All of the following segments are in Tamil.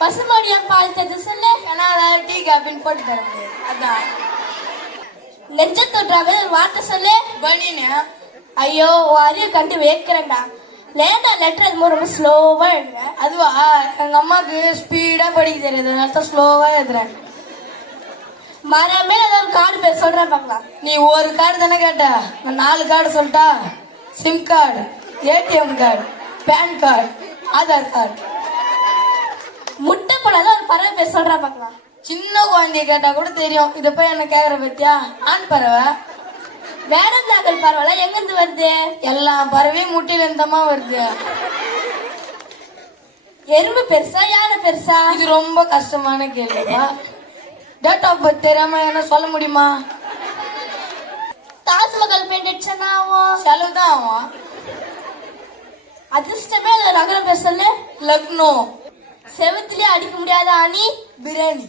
பசுமாடியா பால் தது சொல்லு. ஏன்னா அதாவது டீ காப்பின்னு போட்டு தர முடியாது. அதான் நெஞ்ச தொற்றாவே ஒரு வார்த்தை சொல்லு. பனின்னு. ஐயோ அறிவு கண்டு வைக்கிறேன்டா. லேட்டா லெட்டர் அது ரொம்ப ஸ்லோவா எழுதுறேன். அதுவா எங்க அம்மாக்கு ஸ்பீடா படிக்க தெரியாது, அதனால தான் ஸ்லோவா எழுதுறேன். மரமே ஏதாவது ஒரு கார்டு பேர் சொல்றேன் பார்க்கலாம். நீ ஒரு கார்டு தானே கேட்ட, நான் 4 கார்டு சொல்லிட்டா. SIM card, ATM card, PAN card, Aadhaar card. முட்டை போடாத ஒரு பறவை பேர் சொல்றேன் பார்க்கலாம். சின்ன குழந்தைய கேட்டா கூட தெரியும். இத போய் என்ன கேக்குற பத்தியா? ஆண் பறவை. வேடந்தாங்கல் பறவை எங்க இருந்து வருது? எல்லா பறவையும் முட்டையில இருந்தமா வருது. எறும்பு பெருசா யானை பெருசா? இது ரொம்ப கஷ்டமான கேள்விப்பா. டேட் ஆஃப் பர்த் தெரியாம என்ன சொல்ல முடியுமா? தாஜ்மஹால் பெயிண்ட் அடிச்சனா ஆகும், செலவு தான் ஆகும். அதிர்ஷ்டமே நகரம் பேர் சொல்லு. லக்னோ. செவத்திலே அடிக்க முடியாத அணி பிரியாணி.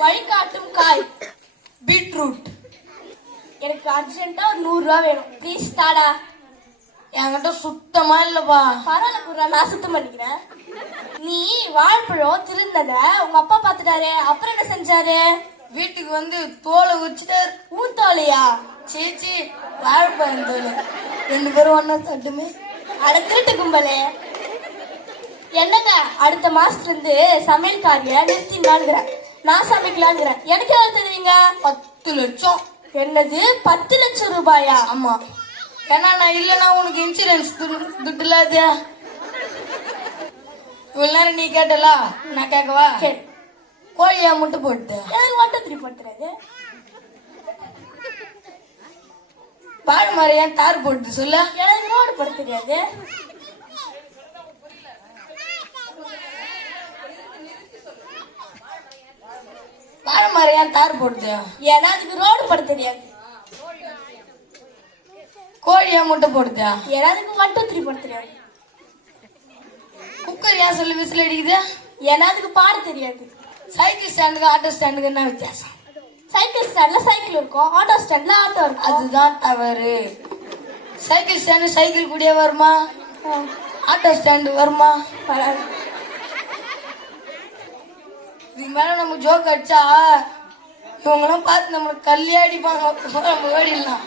வழிகாட்டும் காய் பீட்ரூட். எனக்கு அர்ஜென்ட்டா ஒரு 100 ரூபா வேணும், ப்ளீஸ் தாடா. என்கிட்ட சுத்தமா இல்லப்பா. பரவாயில்ல குடுறா, நான் சுத்தம் பண்ணிக்கிறேன். நீ வாழைப்பழம் திருந்தத உங்க அப்பா பாத்துட்டாரு, அப்புறம் என்ன செஞ்சாரு? வீட்டுக்கு வந்து தோலை உரிச்சுட்டு. ஊத்தோலையா? சீச்சி, வாழைப்பழம் தோலை. 2 பேரும் ஒன்னா தட்டுமே. அட திருட்டு கும்பலே. என்னங்க அடுத்த மாசத்துல இருந்து சமையல்காரிய நிறுத்தினாலுங்கிறேன், நான் சமைக்கலாங்கிறேன். எனக்கு எவ்வளவு தருவீங்க? 10 லட்சம். என்னது 10 லட்சம் ரூபாயா? ஆமா. ஏன்னா நான் இல்லைன்னா உனக்கு இன்சூரன்ஸ் துட்டு இல்லாத. இவ்வளவு நேரம் நீ கேட்டலா, நான் கேட்கவா? சரி. கோழியா முட்டை போட்டு எனக்கு மட்டும் 3 போட்டுறது. பாடு மாதிரி ஏன் தார் போட்டு சொல்ல. எனக்கு ரோடு போட தெரியாது. பாடு மாதிரி ஏன் தார் போட்டு. ஏன்னா அதுக்கு ரோடு போட தெரியாது. கோழியா முட்டை போடுதா? ஏன்னா அதுக்கு 1 2 3 போட தெரியாது. குக்கர் ஏன் சொல்லி விசில் அடிக்குது? ஏன்னா அதுக்கு பாட தெரியாது. சைக்கிள் ஸ்டாண்டுக்கு ஆட்டோ ஸ்டாண்டுக்கு என்ன வித்தியாசம்? சைக்கிள் ஸ்டாண்ட்ல சைக்கிள் இருக்கும், ஆட்டோ ஸ்டாண்ட்ல ஆட்டோ இருக்கும். அதுதான் தவறு. சைக்கிள் ஸ்டாண்டு சைக்கிள் கூடயே வருமா? ஆட்டோ ஸ்டாண்டு வருமா? இதுக்கு மேல நம்ம ஜோக் அடிச்சா இவங்களும் பார்த்து நம்மளுக்கு கல்லே அடிப்பாங்க. நம்ம ஓடிடலாம்.